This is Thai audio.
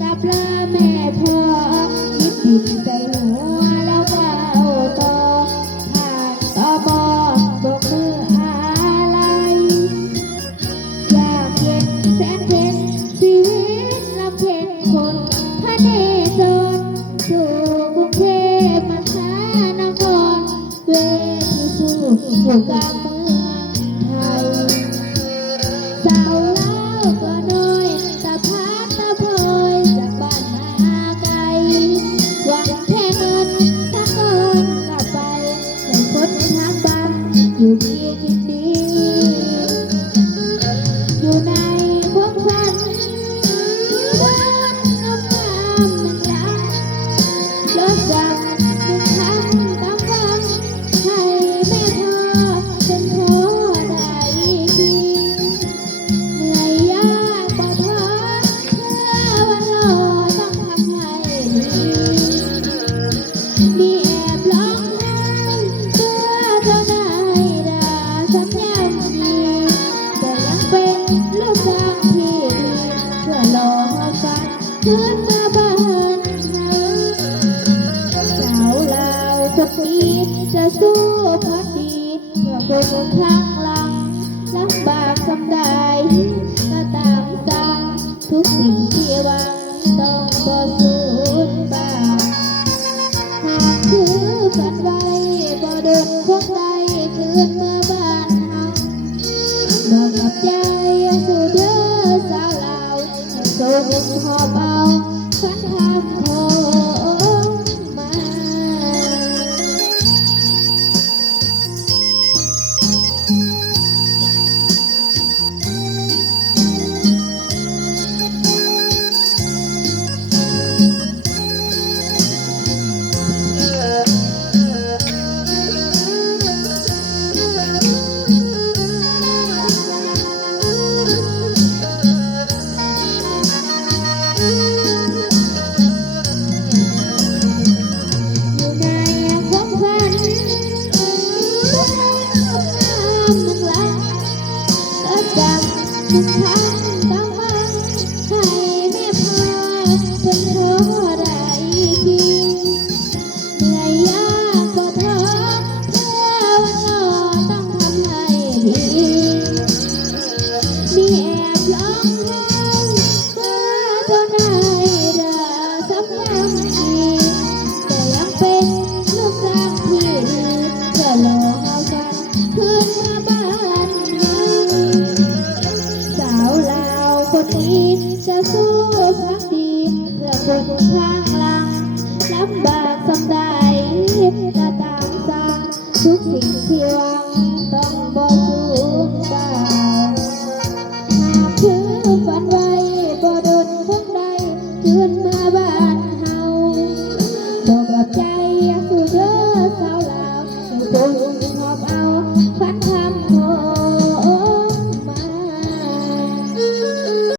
กับลาแม่พ่อยิบยิบใจหัวแล้วก็เอาต่อผ่านต่อบอบกมืออะไรอยากเย็นแสนเย็นชีวิตลำเพ็ญคนพระเนจรสู่กรุงเทพมหานครเวทีสู้อยู่กลางเมืองไทยสาวเล่าก็น้อยตาพักตาพลอยจากบ้านมาไกลหวังแค่เงินถ้าก่อนกลับไปในคนในทางบ้านอยู่ดีกินดีอยู่ในความฝันบ้านน้ำงามมันรักรถจักรหนึ่งคันตามฝันให้แม่พ่อเป็นพ่อได้ดีเหนื่อยยากบ่ท้อเพื่อวันรอต้องทำให้ดีมีแอบร้องไห้เพื่อเท่าได้ด่าซ้ำย้ำดีแต่ยังเป็นลูกจ้างที่ดีเพื่อรอฝันขึ้นมาบ้านนาสาวลาวคนนี้จะสู้พักดีเพื่อคนข้างหลังลำบากสำใดก็ตามสั่งทุกสิ่งที่หวังต้องก็สูญเปล่าหากคือฝันไว้บ่โดนคงใดคืนเมื่อบ้านเฮาดอกกับใจสู่เด้อสาวลาวให้โซนหอบเอาฝันทำของมา อยู่ในความฝันมันรักและจำทุกครั้งต้องฟังให้แม่พาเป็นเธอได้ทีเหนื่อยยากก็ท้อเพื่อวันรอต้องทำให้ดีมีแอบร้องไห้เพื่อเธอได้ด่าซ้ำย้ำดีแต่ยังเป็นลูกจ้างที่ดีเพื่อรอเอากันคืนมาบ้านนาสาวลาวคนนี้จะสู้พักดีเพื่อคนข้างหลังลำบากสำใดก็ตามสั่งทุกสิ่งที่หวัง